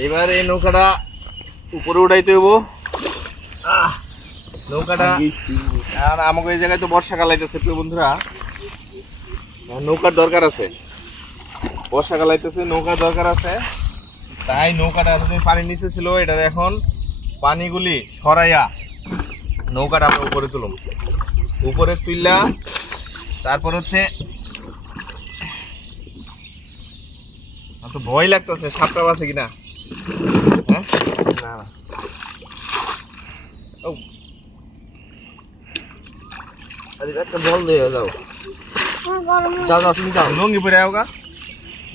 এবার এই নৌকাটা উপরে উঠাইতে হইব। নৌকাটা আর আমাকে এই জায়গায় তো বর্ষাকাল আইতেছে প্রিয় বন্ধুরা, নৌকার দরকার আছে। বর্ষাকাল আইতেছে, নৌকার দরকার আছে। তাই নৌকাটা এতদিন পানির নিচে ছিল, এটার এখন পানিগুলি সরাইয়া নৌকাটা আমরা উপরে তুলুম। উপরে তুললা তারপর হচ্ছে তো ভয় লাগতেছে সাপটা আছে কিনা। হ্যাঁ না ও একটা বল দিয়ে যাও যাও যাও তুমি যাও, লুঙ্গি পরে আও গা।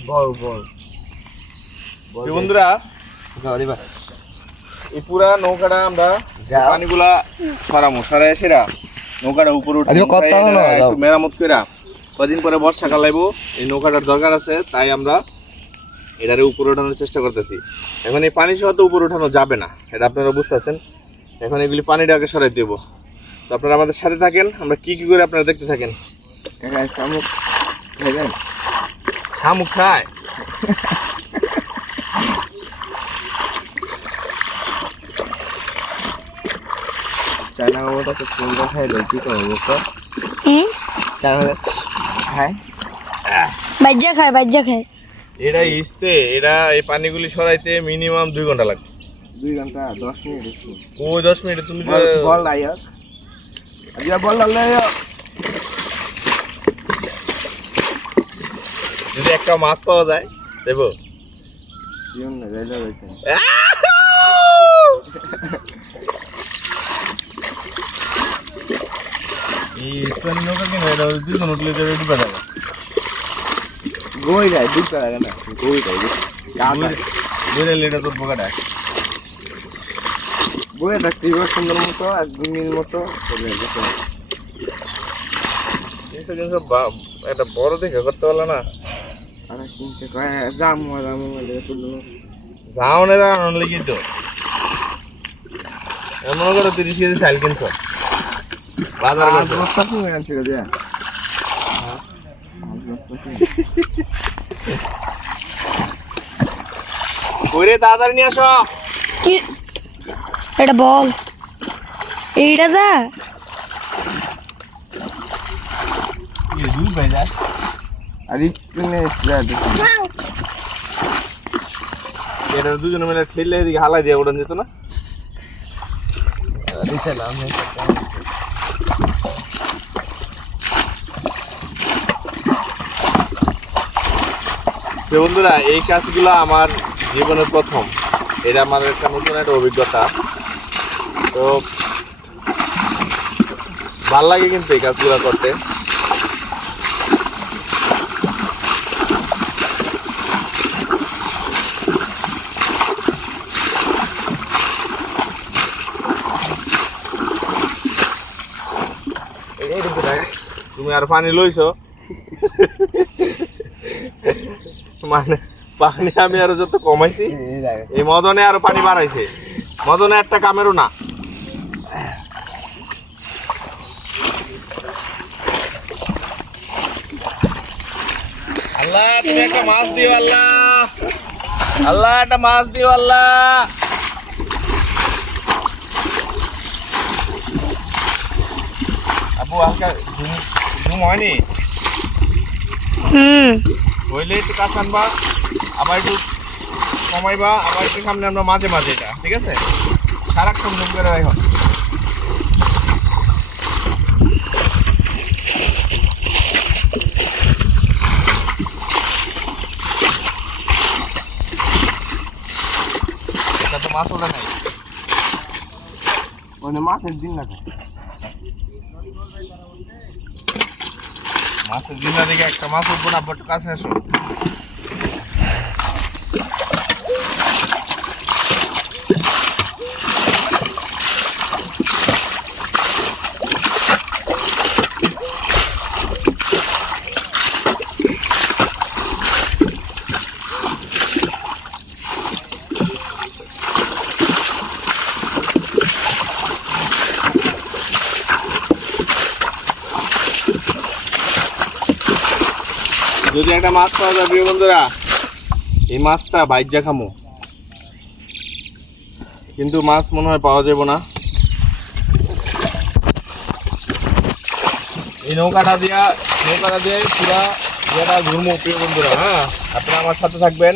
বল বল বন্ধুরা যাও দিবা। এই পুরা নৌকাটা আমরা পানিগুলা সরামো, সরাই সেরা নৌকাটা উপরে উঠে একটু মেরামত করে কদিন পরে বর্ষাকাল আইবো। এই নৌকাটার দরকার আছে, তাই আমরা এটারে উপরে ওঠানোর চেষ্টা করতেছি। এখন এই পানি সহ তো উপরে ওঠানো যাবে না, এটা আপনারা বুঝতেছেন। এখন এগুলি পানিটা আগে সরাই দেবো। তো আপনারা আমাদের সাথে থাকেন, আমরা কি কি করে আপনারা দেখতে থাকেন। শামুক খায় চায়না ওটা তো সুন্দর খাই দেয়, কি করবো চায়না খায়, বাজ্জা খায় বাজ্জা খায়। এটা ইস্তে এটা এই পানিগুলি সরাইতে মিনিমাম 2 ঘন্টা লাগবে। 2 ঘন্টা 10 মিনিট। ও 10 মিনিট তুমি বল লাইয়া আদিয়া বল লাইয়া। যদি একটা মাছ পাওয়া যায় দেবো। জীবন না যাইলা হইছে এই স্পেন নৌকা কিনে এটা 2 জন উঠলে যাবে ডুবে যাবে। গই যায় দুধ লাগে না, গই যায় বইরে লেটা তোর বোকাটা বইয়ে থাকতে সুন্দর মতো আর মিল মতো একটা বড় দেখে করতে পারলো না। আর কিনছে জাম জাউনের আনন্দ লেগে তো মনে করো 30 কেজি চাল কিনছ বাজার আনছিল দিয়া ওরে তাড়াতাড়ি নিয়ে আসো। কি এটা বল এইটা যা এই দুই ভাই যা আর একটু নে এটা দুজনে মিলে ঠেললে এদিকে হালাই দিয়ে ওড়ান যেত না। বন্ধুরা এই কাজগুলো আমার জীবনের প্রথম, এটা আমার একটা নতুন একটা অভিজ্ঞতা। তো ভাল লাগে কিন্তু এই কাজগুলো করতে। তুমি আর পানি লইছ মানে পানি আমি আরো যত কমাইছি, এই মদনে আরো পানি বাড়াইছে। মদনে একটা কামেরও না। আল্লাহ তুমি একটা মাছ দিও, আল্লাহ আল্লাহ একটা মাছ দিও, আল্লাহ আপু হালকা ঝুম হয়নি হইলে একটু কাছ আনবা, আবার একটু কমাইবা, আবার একটু সামনে আমরা মাঝে মাঝে এটা ঠিক আছে। সারাক্ষণ ঝুম করে রাখো। এটা তো মাছ ওঠে নাই, ওনে মাছের দিন লাগে। মাছের দিন দিকে একটা মাছ উঠবো না, বট কাছে আসো। যদি একটা মাছ পাওয়া যায় প্রিয় বন্ধুরা, এই মাছটা ভাইজা খামো। কিন্তু মাছ মনে হয় পাওয়া যাবে না। এই নৌকাটা দিয়ে পুরা যেটা ঘুরবো প্রিয় বন্ধুরা। হ্যাঁ, আপনারা আমার সাথে থাকবেন।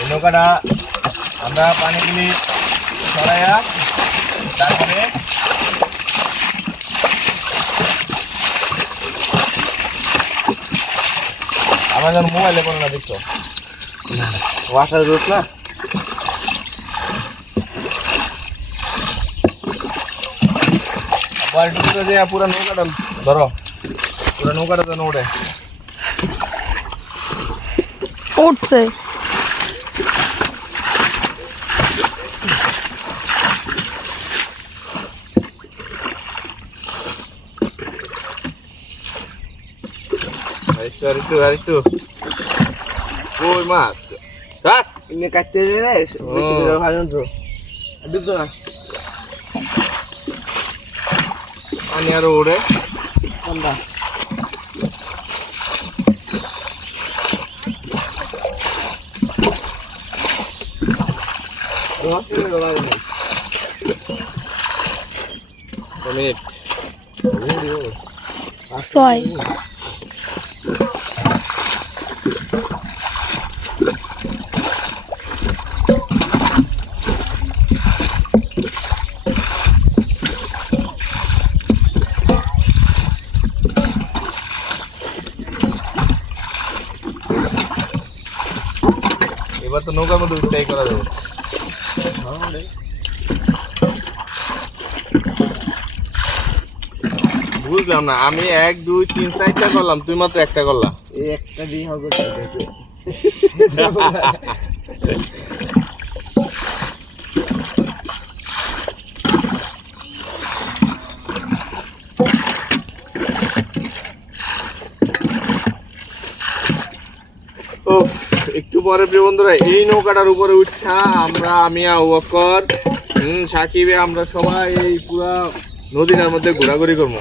এই নৌকাটা আমরা পানিগুলি সরাইয়া তারপরে আমার যেন মোবাইলে কোনো না দেখছো ওয়াটার রোড না। বালতিতে যে পুরো নৌকাটা ধরো, পুরো নৌকাটা যেন ওঠে। উঠছে। আরেকটু ওই মাছ কাট এমনি কাটতে রে বেশি করে ভালো তো ডুবতো না পানি আরো ওড়ে ঠান্ডা। মিনিট 6 এবার তো নৌকার মধ্যে উঠতেই করা যাবে। বুঝলাম না, আমি 1 2 3 4টা করলাম, তুই মাত্র একটা করলা। এই একটা দিয়ে হবে একটু পরে প্রিয় বন্ধুরা এই নৌকাটার উপরে উঠা আমি আবু বকর সাকিবে আমরা সবাই এই পুরা নদীটার মধ্যে ঘোরাঘুরি করবো।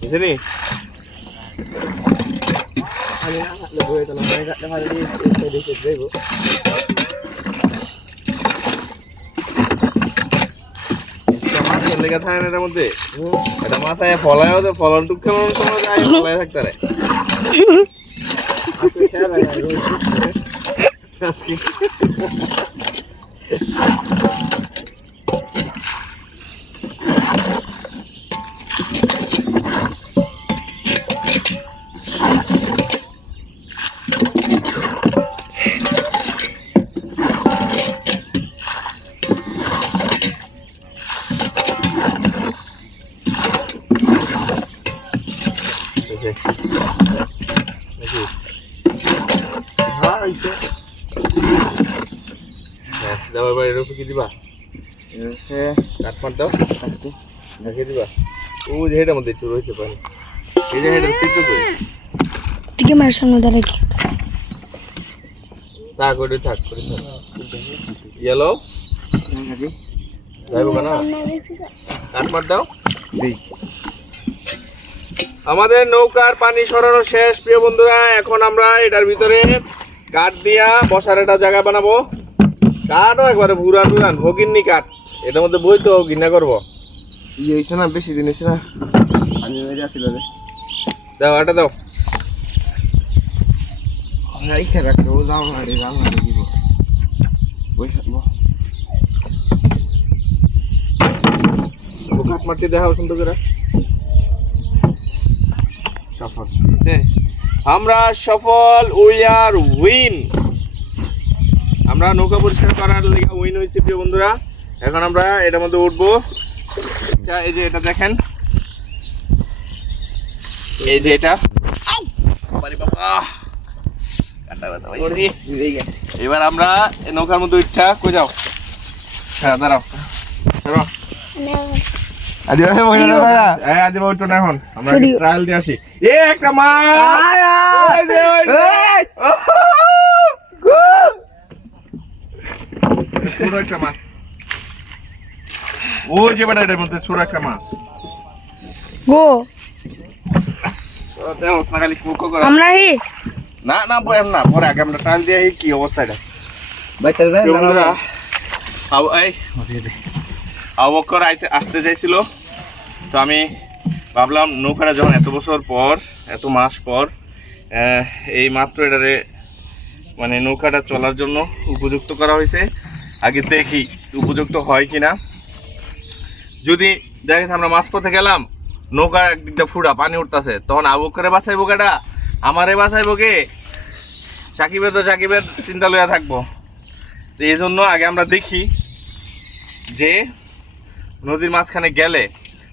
বুঝলি আমি না হাতলে বয়ে তো না কাটতে ভালো দিয়ে সাইডে সেট যাইবো। লেগে থাকে এটার মধ্যে এটা মাছ আয় ফলায়ও তো ফলন টুক কেমন সময় যায় ফলায় থাকতে রে আজকে কি দিবা কাটমার দাও ঢাকে দিবা ও যে হেটার মধ্যে একটু রয়েছে পানি এই যে হেটার সিট কই ঠিক আমার সামনে দাঁড়াই থাক করে থাক ইয়েলো যাইবো না কাটমার দাও দেই। আমাদের নৌকার পানি সরানো শেষ প্রিয় বন্ধুরা। এখন আমরা এটার ভিতরে কাঠ দিয়া বসার একটা জায়গা বানাবো। কাঠও একবারে পুরান ভগিন্নি কাঠ, এটার মধ্যে বই তো ঘৃণা করবো। ইয়ে হয়েছে না, বেশি দিন হয়েছে না, আমি আসছিল দাও এটা দাও রাইখে রাখবো রামহাড়ি দিব ওই কাঠ মারতে দেখাও সুন্দর করে। সফল আমরা সফল, উই আর উইন। আমরা নৌকা পরিষ্কার করার লেগে উইন হয়েছি প্রিয় বন্ধুরা। এখন আমরা এটার মধ্যে উঠবো। এই যে এটা দেখেন, এই যে এটা এবার আমরা নৌকার মধ্যে উঠছা কই যাও। হ্যাঁ দাঁড়াও আদিবা উঠো না, এখন আমরা ট্রায়াল দিয়ে আসি। এ একটা মাছ, ছোট একটা মাছ ওই যে বেটা এটার মধ্যে ছোট একটা মাছ গো দেখো খালি কুকো করে আমরা হি না না পরে না পরে আগে আমরা টান দিয়ে কি অবস্থা এটা ভাই তাহলে প্রিয় বন্ধুরা আবকর আসতে চাইছিল তো আমি ভাবলাম নৌকাটা যখন এত বছর পর এত মাস পর এই মাত্র এটারে মানে নৌকাটা চলার জন্য উপযুক্ত করা হয়েছে আগে দেখি উপযুক্ত হয় কিনা যদি দেখা গেছে আমরা মাঝপথে গেলাম নৌকা একদিক দিয়ে ফুটা পানি উঠতেছে তখন আবকরে বাঁচাইবো কেটা আমারে বাঁচাইবো কে সাকিবের চিন্তা লইয়া থাকবো তো এই জন্য আগে আমরা দেখি যে নদীর মাঝখানে গেলে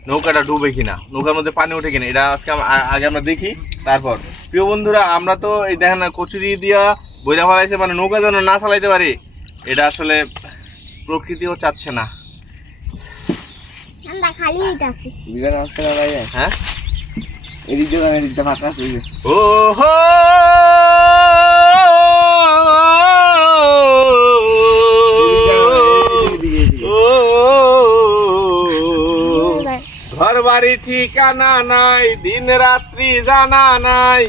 নৌকাটা ডুবে কিনা নৌকার মধ্যে পানি ওঠে কিনা এটা আজকে আগে আমরা দেখি তারপর প্রিয় বন্ধুরা আমরা তো এই দেখেন না কচুরি দিয়া বইরা ফেলাইছে মানে নৌকা যেন না চালাইতে পারি এটা আসলে প্রকৃতিও চাচ্ছে না হ্যাঁ ও হো ঘর বাড়ি ঠিকানা নাই দিন রাত্রি জানা নাই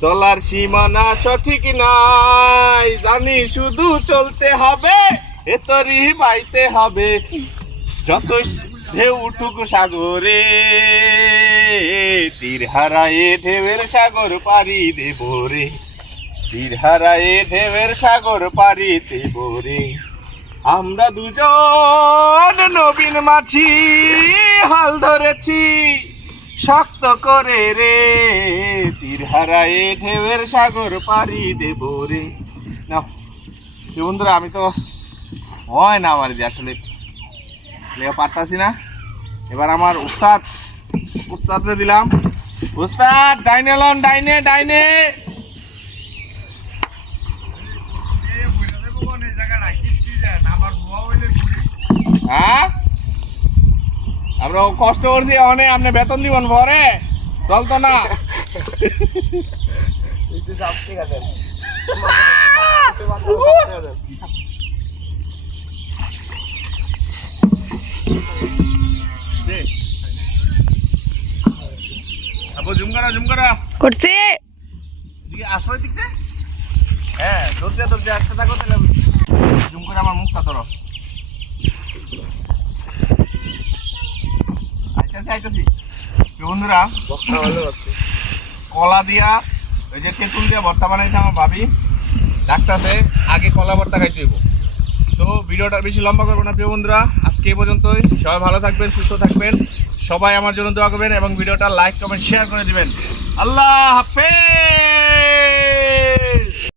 চলার সীমানা সঠিক নাই জানি শুধু চলতে হবে এতরি বাইতে হবে যত ঢেউ উঠুক সাগরে তীর হারায়ে ঢেউয়ের সাগর পারি দেব রে তীর হারায়ে ঢেউয়ের সাগর পারি দেব রে আমরা দুজন নবীন মাঝি হাল ধরেছি শক্ত করে রে তীর হারায়ে ঢেউয়ের সাগর পারি দেব রে না বন্ধুরা আমি তো হয় না আমার যে আসলে পারতাছি না এবার আমার উস্তাদরে দিলাম উস্তাদ ডাইনে লন ডাইনে ডাইনে হ্যাঁ আমরা কষ্ট করছি অনেক আপনি বেতন দিবেন পরে চলতো না ঠিক আছে জুম করা করছে দিকে আসো দিকে হ্যাঁ দৌড়তে আসতে থাকো তাহলে জুম করে আমার মুখটা ধরো আইতাছি বন্ধুরা কলা দিয়া ওই যে তেঁতুল দিয়া ভর্তা বানাইছে আমার ভাবি ডাকতেছে আগে কলা ভর্তা খাইতে হইব তো ভিডিওটা বেশি লম্বা করবো না প্রিয় বন্ধুরা আজকে এই পর্যন্তই সবাই ভালো থাকবেন সুস্থ থাকবেন সবাই আমার জন্য দোয়া করবেন এবং ভিডিওটা লাইক কমেন্ট শেয়ার করে দিবেন আল্লাহ হাফেজ।